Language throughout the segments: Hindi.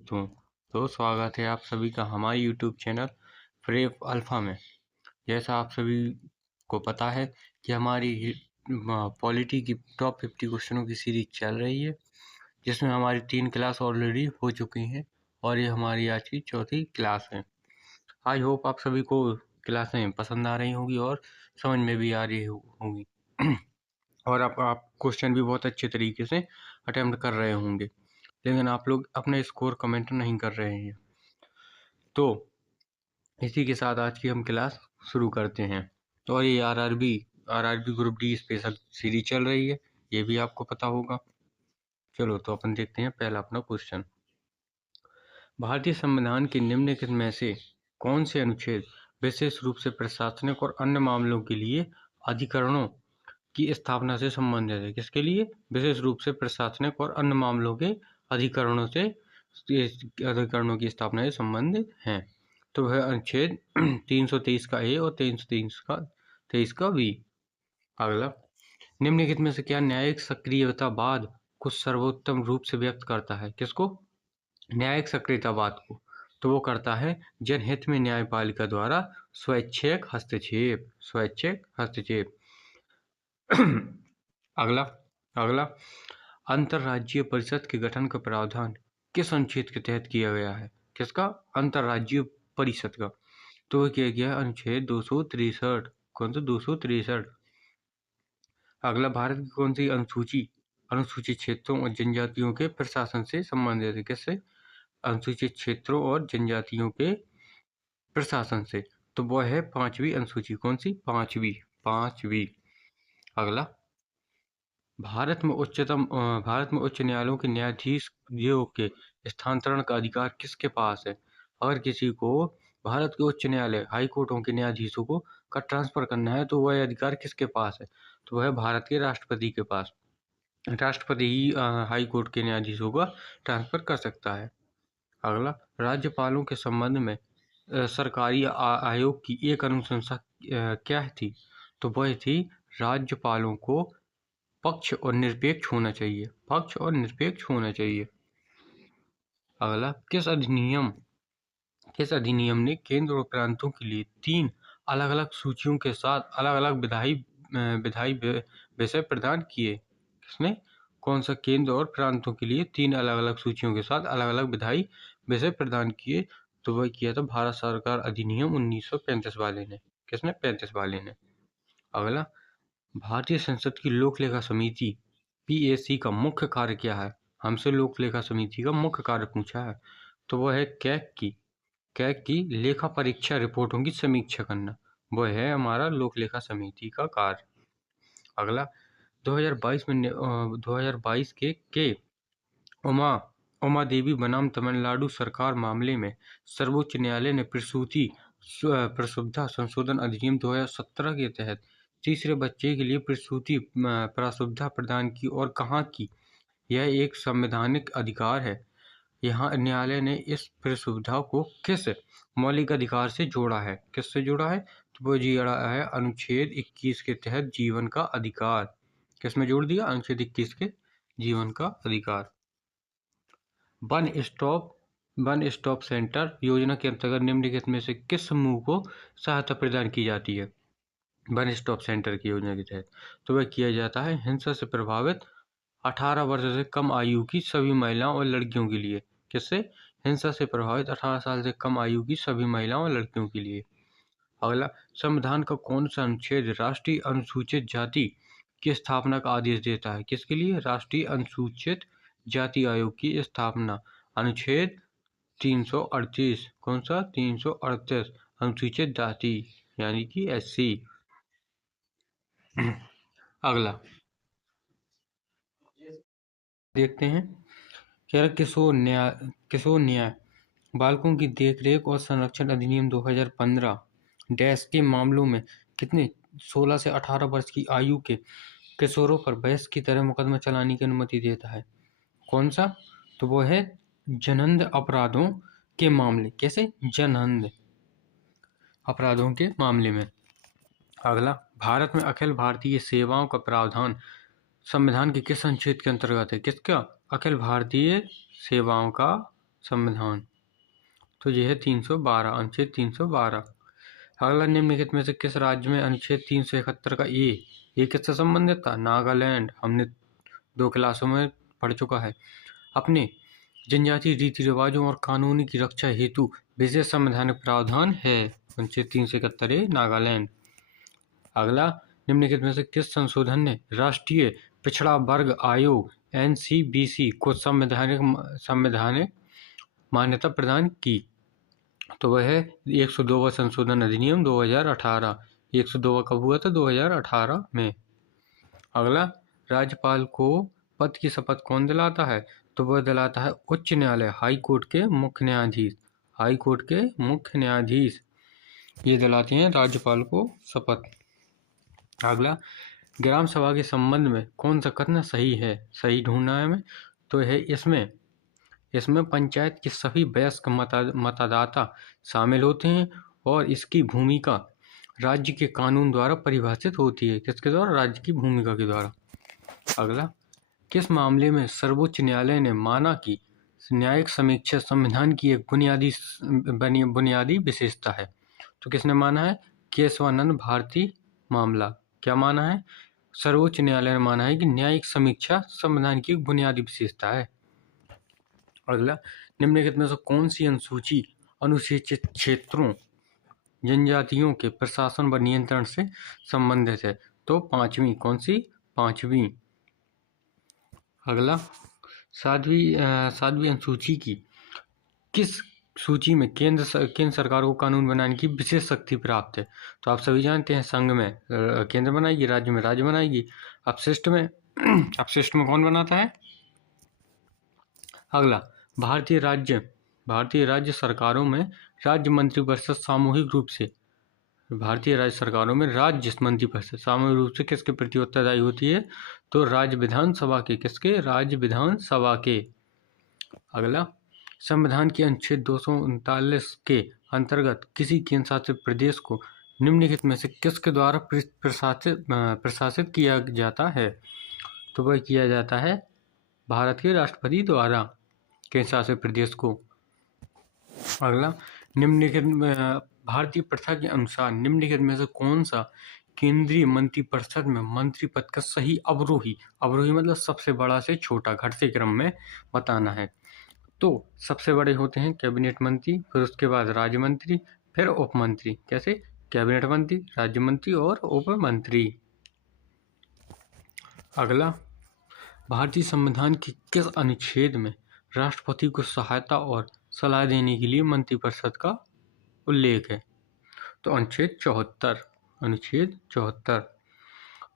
तो स्वागत है आप सभी का हमारे यूट्यूब चैनल प्रेप अल्फा में। जैसा आप सभी को पता है कि हमारी पॉलिटी की टॉप 50 क्वेश्चनों की सीरीज चल रही है, जिसमें हमारी 3 क्लास ऑलरेडी हो चुकी हैं और ये हमारी आज की चौथी क्लास है। आई होप आप सभी को क्लासें पसंद आ रही होंगी और समझ में भी आ रही होंगी और आप क्वेश्चन भी बहुत अच्छे तरीके से अटेम्प्ट कर रहे होंगे, लेकिन आप लोग अपने स्कोर कमेंट नहीं कर रहे हैं। तो इसी के साथ आज की हम क्लास शुरू करते हैं। और ये RRB group D special series चल रही है, ये भी आपको पता होगा। चलो तो अपन देखते हैं पहला अपना क्वेश्चन। भारतीय संविधान के निम्नलिखित में से कौन से अनुच्छेद विशेष रूप से प्रशासनिक और अन्य मामलों के लिए अधिकरणों की स्थापना से संबंधित है? किसके लिए? विशेष रूप से प्रशासनिक और अन्य मामलों के अधिकरणों की स्थापना से संबंधित हैं। तो वह अनुच्छेद 323 का ए और 323 का बी। अगला, निम्नलिखित में से क्या न्यायिक सक्रियतावाद को सर्वोत्तम रूप से व्यक्त करता है? किसको? न्यायिक सक्रियतावाद को। तो वो करता है जनहित में न्यायपालिका द्वारा स्वैच्छिक हस्तक्षेप। अगला, अंतर्राज्यीय परिषद के गठन का प्रावधान किस अनुच्छेद के तहत किया गया है? किसका? अंतर्राज्यीय परिषद का। तो किया गया अनुच्छेद 263। कौन सा? 263। अगला, भारत की कौन सी अनुसूचित क्षेत्रों और जनजातियों के प्रशासन से संबंधित है? किससे? अनुसूचित क्षेत्रों और जनजातियों के प्रशासन से। तो वह है 5वीं अनुसूची। कौन सी? 5वीं। अगला, भारत में उच्च न्यायालयों के न्यायाधीशों के स्थानांतरण का अधिकार किसके पास है? अगर किसी को भारत के उच्च न्यायालय हाई कोर्टों के न्यायाधीशों को का ट्रांसफर करना है, तो वह अधिकार किसके पास है? तो वह भारत के राष्ट्रपति के पास। राष्ट्रपति ही हाई कोर्ट के न्यायाधीशों का ट्रांसफर कर सकता है। अगला, राज्यपालों के संबंध में सरकारी आयोग की एक अनुशंसा क्या थी? तो वह थी राज्यपालों को पक्ष और निरपेक्ष होना चाहिए। अगला, किस अधिनियम ने केंद्र और प्रांतों के लिए 3 अलग-अलग सूचियों के साथ अलग-अलग विधायी विषय प्रदान किए? किसने? कौन सा केंद्र और प्रांतों के लिए 3 अलग-अलग सूचियों के साथ अलग-अलग विधायी विषय प्रदान किए? तो वह किया था भारत सरकार अधिनियम 1935 वाले ने। किसने? 35 वाले ने। अगला, भारतीय संसद की लोक लेखा समिति PAC का मुख्य कार्य क्या है? हमसे लोक लेखा समिति का मुख्य कार्य पूछा है, तो वह है कैग की लेखा परीक्षा रिपोर्टों की समीक्षा करना। वह है हमारा लोक लेखा समिति का कार्य। अगला, 2022 के उमा देवी बनाम तमिलनाडु सरकार मामले में सर्वोच्च न्यायालय ने प्रसूति संशोधन अधिनियम 2017 के तहत तीसरे बच्चे के लिए प्रसूति प्रदान की और कहा कि यह एक संवैधानिक अधिकार है। यहाँ न्यायालय ने इस प्रसुविधा को किस मौलिक अधिकार से जोड़ा है? किससे जोड़ा है? तो वो जोड़ा है अनुच्छेद 21 के तहत जीवन का अधिकार। किसमें जोड़ दिया? अनुच्छेद 21 के जीवन का अधिकार। वन स्टॉप सेंटर योजना के अंतर्गत निम्नलिखित में से किस समूह को सहायता प्रदान की जाती है? वन स्टॉप सेंटर की योजना के तहत तो वह किया जाता है हिंसा से प्रभावित 18 वर्ष से कम आयु की सभी महिलाओं और लड़कियों के लिए। किससे? हिंसा से प्रभावित 18 साल से कम आयु की सभी महिलाओं और लड़कियों के लिए। अगला, संविधान का कौन सा अनुच्छेद राष्ट्रीय अनुसूचित जाति की स्थापना का आदेश देता है? किसके लिए? राष्ट्रीय अनुसूचित जाति आयोग की स्थापना। अनुच्छेद 338। कौन सा? 338 अनुसूचित जाति यानी कि SC। अगला देखते हैं, कह रहा किशोर न्याय बालकों की देखरेख और संरक्षण अधिनियम 2015 डैश के मामलों में कितने 16 से 18 वर्ष की आयु के किशोरों पर बहस की तरह मुकदमा चलाने की अनुमति देता है? कौन सा? तो वो है जनहित अपराधों के मामले। कैसे? जनहित अपराधों के मामले में। अगला, भारत में अखिल भारतीय सेवाओं का प्रावधान संविधान के किस अनुच्छेद के अंतर्गत है? किसका? अखिल भारतीय सेवाओं का संविधान। तो यह है 312, अनुच्छेद 312। अगला, निम्नलिखित में से किस राज्य में अनुच्छेद 371 का ये किससे संबंधित था? नागालैंड। हमने 2 क्लासों में पढ़ चुका है। अपने जनजातीय रीति रिवाजों और कानूनी की रक्षा हेतु विशेष संवैधानिक प्रावधान है। अनुच्छेद 371 ए, नागालैंड। अगला, निम्नलिखित में से किस संशोधन ने राष्ट्रीय पिछड़ा वर्ग आयोग NCBC को संवैधानिक मान्यता प्रदान की? तो वह है 102वां संशोधन अधिनियम 2018। 102वां कब हुआ था? 2018 में। अगला, राज्यपाल को पद की शपथ कौन दिलाता है? तो वह दिलाता है उच्च न्यायालय, हाई कोर्ट के मुख्य न्यायाधीश। हाई कोर्ट के मुख्य न्यायाधीश ये दिलाते हैं राज्यपाल को शपथ। अगला, ग्राम सभा के संबंध में कौन सा कथन सही है? सही ढूंढना है हमें। तो है इसमें पंचायत के सभी वयस्क मतदाता शामिल होते हैं और इसकी भूमिका राज्य के कानून द्वारा परिभाषित होती है। किसके द्वारा? राज्य की भूमिका के द्वारा। अगला, किस मामले में सर्वोच्च न्यायालय ने माना कि न्यायिक समीक्षा संविधान की एक बुनियादी विशेषता है? तो किसने माना है? केशवानंद भारती मामला। क्या माना है? सर्वोच्च न्यायालय ने माना है कि न्यायिक समीक्षा संविधान की एक बुनियादी विशेषता है। अगला, निम्नलिखित में से कौन सी अनुसूची अनुसूचित क्षेत्रों जनजातियों के प्रशासन व नियंत्रण से संबंधित है? तो 5वीं। कौन सी? 5वीं। अगला, 7वीं अनुसूची की किस सूची में केंद्र सरकार को कानून बनाने की विशेष शक्ति प्राप्त है? तो आप सभी जानते हैं, संघ में केंद्र बनाएगी, राज्य में राज्य बनाएगी, अपशिष्ट में कौन बनाता है? अगला, भारतीय राज्य सरकारों में राज्य मंत्रिपरिषद सामूहिक रूप से किसके प्रति उत्तरदायी होती है? तो राज्य विधानसभा के। किसके? राज्य विधानसभा के। अगला, संविधान के अनुच्छेद 239 के अंतर्गत किसी केंद्र शासित प्रदेश को निम्नलिखित में से किसके द्वारा प्रशासित किया जाता है? तो वह किया जाता है भारत के राष्ट्रपति द्वारा केंद्र शासित प्रदेश को। अगला, निम्नलिखित भारतीय प्रथा के अनुसार निम्नलिखित में से कौन सा केंद्रीय मंत्रिपरिषद में मंत्री पद का सही अवरोही मतलब सबसे बड़ा से छोटा घटते क्रम में बताना है? तो सबसे बड़े होते हैं कैबिनेट मंत्री, फिर उसके बाद राज्य मंत्री, फिर उप मंत्री। कैसे? कैबिनेट मंत्री, राज्य मंत्री और उप मंत्री। अगला, भारतीय संविधान के किस अनुच्छेद में राष्ट्रपति को सहायता और सलाह देने के लिए मंत्रिपरिषद का उल्लेख है? तो अनुच्छेद 74।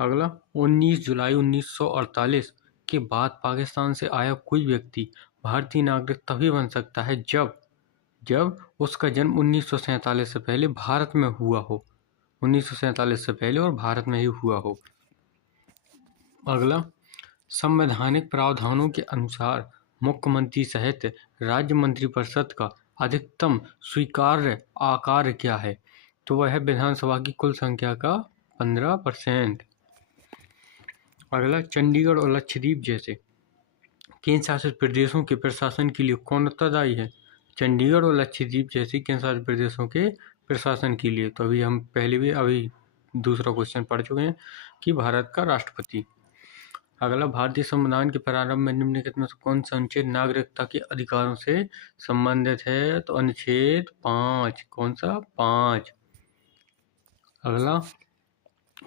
अगला, 19 जुलाई 1948 के बाद पाकिस्तान से आया कोई व्यक्ति भारतीय नागरिक तभी बन सकता है जब उसका जन्म 1947 से पहले भारत में हुआ हो। 1947 से पहले और भारत में ही हुआ हो। अगला, संवैधानिक प्रावधानों के अनुसार मुख्यमंत्री सहित राज्य मंत्रिपरिषद का अधिकतम स्वीकार्य आकार क्या है? तो वह है विधानसभा की कुल संख्या का 15%। अगला, चंडीगढ़ और लक्षद्वीप जैसे केंद्र शासित प्रदेशों के प्रशासन के लिए कौन उत्तरदायी है? चंडीगढ़ और लक्षद्वीप जैसे केंद्र शासित प्रदेशों के प्रशासन के लिए तो अभी दूसरा क्वेश्चन पढ़ चुके हैं कि भारत का राष्ट्रपति। अगला, भारतीय संविधान के प्रारंभ में निम्नलिखित में से कौन सा अनुच्छेद नागरिकता के अधिकारों से संबंधित है? तो अनुच्छेद 5। कौन सा? 5। अगला,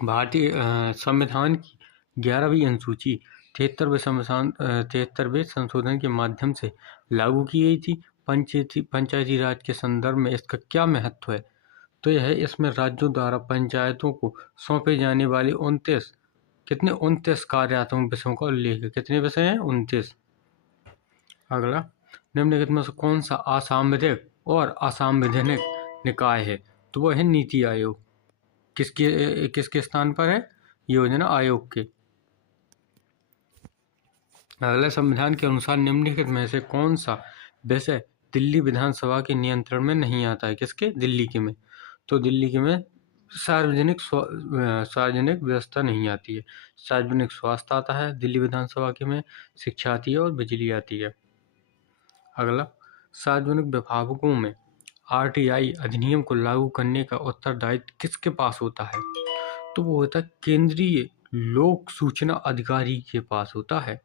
भारतीय संविधान की 11वीं अनुसूची 73वें संशोधन के माध्यम से लागू की गई थी। पंचायती राज के संदर्भ में इसका क्या महत्व है? तो यह है, इसमें राज्यों द्वारा पंचायतों को सौंपे जाने वाले 29 कार्यात्मक विषयों का उल्लेख है। कितने विषय हैं? 29। अगला, निम्नलिखित में से कौन सा असांविधिक और असंवैधानिक निकाय है? तो वह है नीति आयोग। किसके स्थान पर है? योजना आयोग के। अगला, संविधान के अनुसार निम्नलिखित में से कौन सा विषय दिल्ली विधानसभा के नियंत्रण में नहीं आता है? किसके? दिल्ली के में। तो दिल्ली के में सार्वजनिक व्यवस्था नहीं आती है। सार्वजनिक स्वास्थ्य आता है दिल्ली विधानसभा के में, शिक्षा आती है और बिजली आती है। अगला, सार्वजनिक विभागों में आरटीआई अधिनियम को लागू करने का उत्तरदायित्व किसके पास होता है? तो वो होता है केंद्रीय लोक सूचना अधिकारी के पास होता है।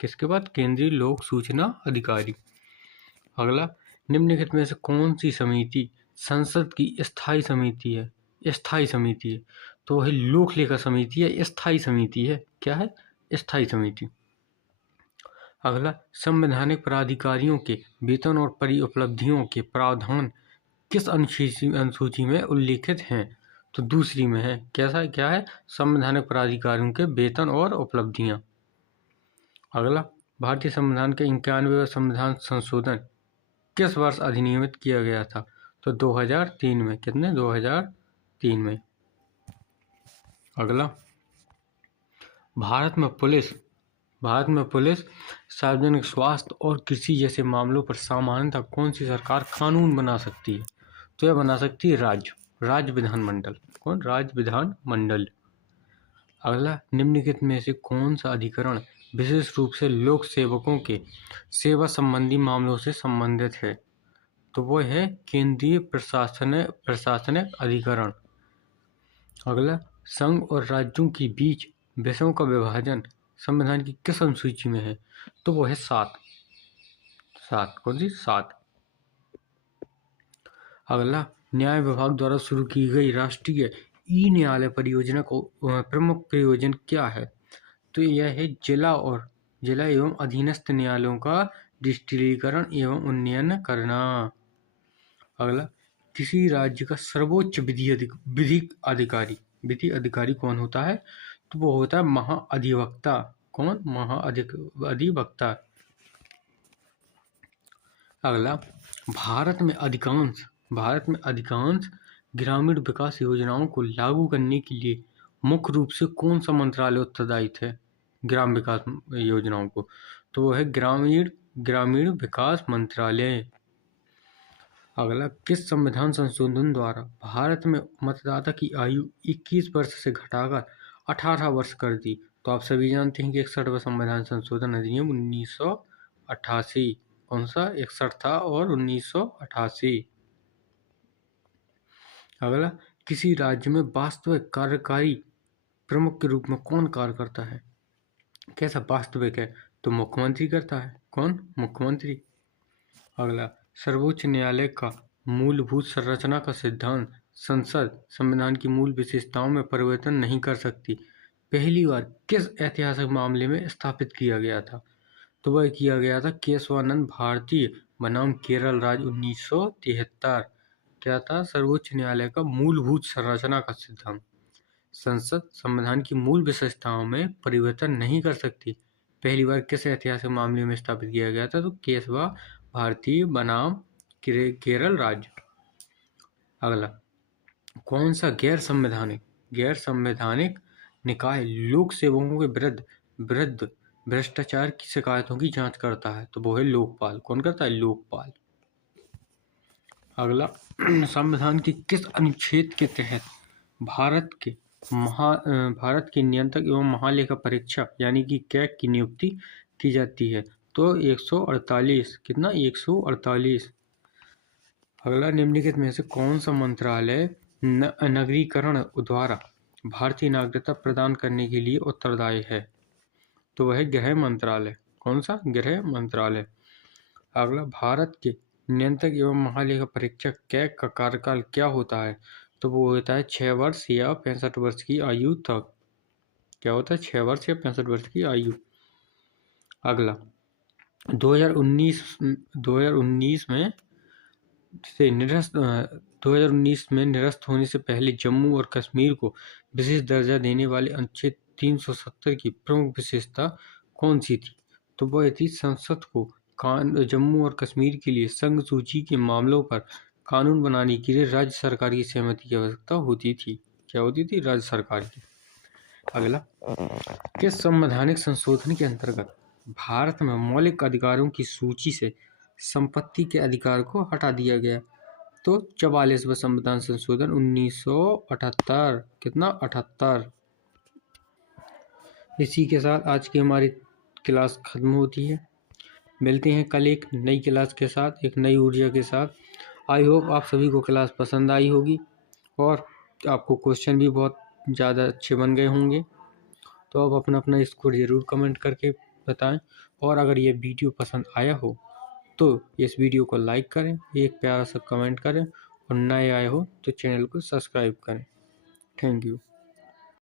किसके पास? केंद्रीय लोक सूचना अधिकारी। अगला, निम्नलिखित में से कौन सी समिति संसद की स्थायी समिति है? स्थायी समिति है तो वह लोक लेखा समिति है, स्थायी समिति है। क्या है? स्थायी समिति। अगला, संवैधानिक प्राधिकारियों के वेतन और परिउपलब्धियों के प्रावधान किस अनुसूची में उल्लिखित हैं? तो दूसरी में है। कैसा क्या है? संवैधानिक प्राधिकारियों के वेतन और उपलब्धियां। अगला, भारतीय संविधान के 91वें संविधान संशोधन किस वर्ष अधिनियमित किया गया था? तो 2003 में। कितने? 2003 में। अगला, भारत में पुलिस, सार्वजनिक स्वास्थ्य और कृषि जैसे मामलों पर सामान्यतः कौन सी सरकार कानून बना सकती है? तो यह बना सकती है राज्य विधानमंडल। कौन? राज्य विधानमंडल। अगला, निम्नलिखित में से कौन सा अधिकरण विशेष रूप से लोक सेवकों के सेवा संबंधी मामलों से संबंधित है? तो वो है केंद्रीय प्रशासनिक अधिकरण। अगला, संघ और राज्यों के बीच विषयों का विभाजन संविधान की किस अनुसूची में है? तो वो है 7। कौन सी? 7। अगला, न्याय विभाग द्वारा शुरू की गई राष्ट्रीय ई न्यायालय परियोजना को प्रमुख प्रयोजन क्या है? तो यह है जिला एवं अधीनस्थ न्यायालयों का डिजिटलीकरण एवं उन्नयन करना। अगला, किसी राज्य का सर्वोच्च विधि अधिकारी कौन होता है? तो वो होता है महाअधिवक्ता। कौन? महाअधिवक्ता। अगला, भारत में अधिकांश ग्रामीण विकास योजनाओं को लागू करने के लिए मुख्य रूप से कौन सा मंत्रालय उत्तरदायी है ग्राम विकास योजनाओं को? तो वो है ग्रामीण विकास मंत्रालय। अगला, किस संविधान संशोधन द्वारा भारत में मतदाता की आयु 21 वर्ष से घटाकर 18 वर्ष कर दी? तो आप सभी जानते हैं कि 61वां संविधान संशोधन अधिनियम 1988। कौन सा? 61 था और 1988। अगला, किसी राज्य में वास्तविक कार्यकारी प्रमुख के रूप में कौन कार्य करता है? कैसा वास्तविक है? तो मुख्यमंत्री करता है। कौन? मुख्यमंत्री। अगला, सर्वोच्च न्यायालय का मूलभूत संरचना का सिद्धांत संसद संविधान की मूल विशेषताओं में परिवर्तन नहीं कर सकती पहली बार किस ऐतिहासिक मामले में स्थापित किया गया था? तो वह किया गया था केशवानंद भारती बनाम केरल राज्य 1973। क्या था? सर्वोच्च न्यायालय का मूलभूत संरचना का सिद्धांत संसद संविधान की मूल विशेषताओं में परिवर्तन नहीं कर सकती पहली बार किस ऐतिहासिक मामले में स्थापित किया गया था? तो केशवा भारती बनाम केरल राज्य। अगला, कौन सा गैर संवैधानिक निकाय लोक सेवकों के विरुद्ध भ्रष्टाचार की शिकायतों की जांच करता है? तो वो है लोकपाल। कौन करता है? लोकपाल। अगला, संविधान के किस अनुच्छेद के तहत भारत के नियंत्रक एवं महालेखा परीक्षक यानी कि कैग की नियुक्ति की जाती है? तो 148। कितना? 148। अगला, निम्नलिखित में से कौन सा मंत्रालय नगरीकरण द्वारा भारतीय नागरिकता प्रदान करने के लिए उत्तरदायी है? तो वह है गृह मंत्रालय। कौन सा? गृह मंत्रालय। अगला, भारत के नियंत्रक एवं महालेखा परीक्षक कैग का कार्यकाल क्या होता है? तो वो होता है 6 वर्ष या 65 वर्ष की आयु तक। क्या होता है? 6 वर्ष या 65 वर्ष की आयु। अगला, 2019 में निरस्त होने से पहले जम्मू और कश्मीर को विशेष दर्जा देने वाले अनुच्छेद 370 की प्रमुख विशेषता कौन सी थी? तो वह थी संसद को जम्मू और कश्मीर के लिए संघ सूची के मामलों पर कानून बनाने के लिए राज्य सरकार की सहमति की आवश्यकता होती थी। क्या होती थी? राज्य सरकार की। अगला, किस संवैधानिक संशोधन के अंतर्गत भारत में मौलिक अधिकारों की सूची से संपत्ति के अधिकार को हटा दिया गया? तो 44वां संविधान संशोधन 1978। कितना? 78। इसी के साथ आज की हमारी क्लास खत्म होती है। मिलते हैं कल एक नई क्लास के साथ, एक नई ऊर्जा के साथ। आई होप आप सभी को क्लास पसंद आई होगी और आपको क्वेश्चन भी बहुत ज़्यादा अच्छे बन गए होंगे। तो आप अपना अपना स्कोर ज़रूर कमेंट करके बताएं, और अगर ये वीडियो पसंद आया हो तो इस वीडियो को लाइक करें, एक प्यारा सा कमेंट करें, और नए आए हो तो चैनल को सब्सक्राइब करें। Thank you.